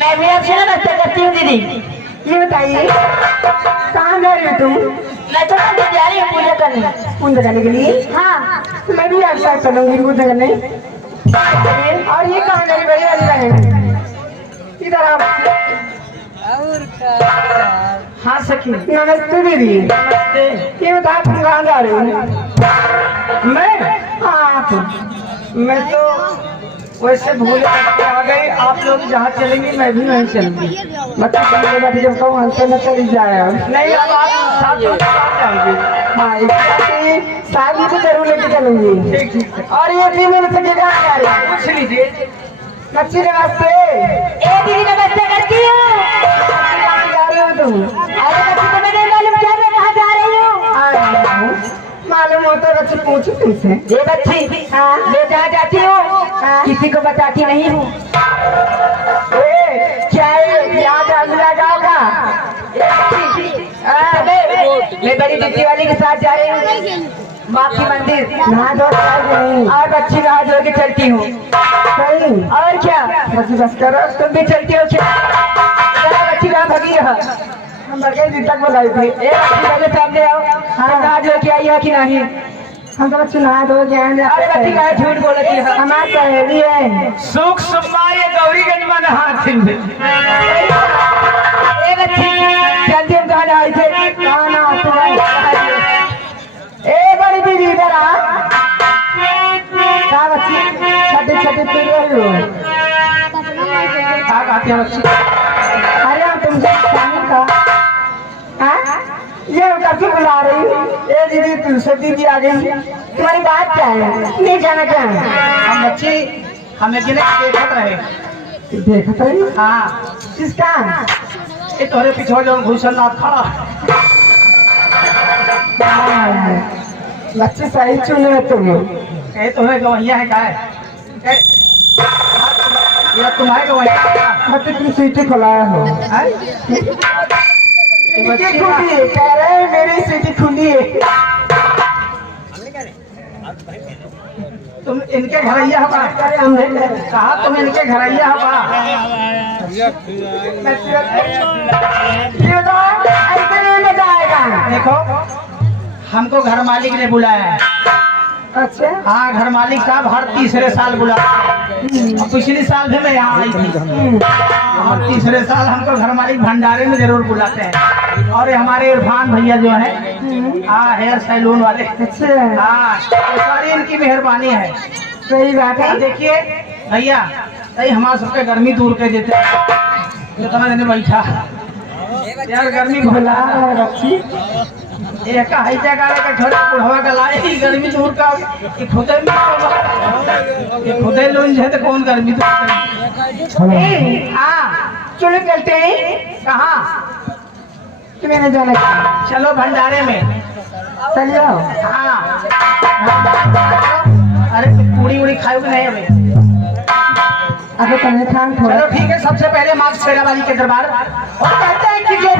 मैं भी आपसे नमस्ते करती हूँ दीदी। ये बताइए कहाँ जा रही हो तुम? मैं तो मंदिर जा रही हूँ पूजा करने। पूजा करने के लिए? हाँ। मैं भी आपसे चलूंगी पूजा करने। और ये कहाँ गई बड़ी वाली बहन? इधर आप। हाँ सखी। नमस्ते दीदी। नमस्ते। ये बताओ तुम कहाँ जा रही हो? मैं आप? मैं तो वैसे भूल आ गई। आप लोग जहाँ चलेंगे मैं भी वहीं चलूंगी। मतलब जब कहूँ हमसे न चली जाए। नहीं अब आप साथ जाएंगे। हाँ इसलिए शादी तो जरूर लेके चलूंगी। ठीक ठीक। और ये तीन बजे के कहाँ जा रही है? पूछ लीजिए। बच्ची नमस्ते। ए दीदी नमस्ते करती हूँ। कहाँ जा रही हो तुम? अरे बच्ची तो मैं नहीं मालूम क्या मैं कहाँ जा रही हूँ। मालूम हो तो बच्ची पूछो तुमसे। ये बच्ची हाँ मैं जहाँ जाती हूँ किसी को बताती नहीं हूँ। क्या याद आ जाओगा? मैं बड़ी दीदी वाली के साथ जा रही हूँ माँ की मंदिर। नहा धो नहीं और बच्ची नहा धो के चलती हूँ। सही और क्या बच्ची बस करो। तुम भी चलती हो क्या? जरा बच्ची कहाँ भगी रहा? हम बगैर दिन तक बुलाई थी। ए बच्ची पहले सामने आओ। हाँ नहा धो के आई है कि नहीं? हम तो बच्ची नहा धो के आए। अरे बच्ची कहाँ झूठ बोलती है? हमारी सहेली है। सुख सुमार ये गौरीगंज में नहा थी। ए बच्ची जल्दी हम कहाँ नहाई थे? कहाँ ना तुम्हारी ए बड़ी दीदी इधर आ। क्या बच्ची छोटे छोटे पी रही हो? कहाँ खाती है बच्ची? अरे हम तुमसे खाने का ये कभी बुला रही हूँ। ए दीदी तुमसे दीदी आ गई। तुम्हारी बात क्या है? नहीं जाना क्या है? हम बच्ची हमें जिले देखत रहे। देखते ही हाँ किसका? ये तोरे पीछे जो भूषण नाथ खड़ा। बच्चे सही चुने तुम। ये तुम्हें गवैया है क्या है? ये तुम्हारे गवैया है? बच्चे तुम सीटी खुलाया हो। सीटी खुली है कह रहे मेरी सीटी खुली है। तुम इनके घरैया हो का? हमने कहा तुम इनके घरैया हो का? ऐसे नहीं मजा आएगा। देखो हमको घर मालिक ने बुलाया है। अच्छा हाँ घर मालिक साहब हर तीसरे साल बुलाते हैं। पिछले साल भी मैं यहाँ आई थी। और तीसरे साल हमको घर मालिक भंडारे में जरूर बुलाते हैं। और ये हमारे इरफान भैया जो है हाँ हेयर सैलून वाले। अच्छा हाँ सारी इनकी मेहरबानी है। सही बात है। देखिए भैया सही हमारे सबके गर्मी दूर कर देते हैं। जो तुम्हें बैठा यार गर्मी बुला रखी एक है जगह का छोटा बुढ़वा का लाए गर्मी दूर का ये खुदे में ये खुदे लून है तो कौन गर्मी दूर करे? हाँ चलो चलते हैं। कहाँ? तुम्हें नहीं जाना क्या? चलो भंडारे में चलिए। हाँ अरे पूरी उड़ी खाओगे नहीं हमें? अबे तुम्हें खान थोड़ा चलो ठीक है सबसे पहले माँ शेरा वाली के दरबार और कहते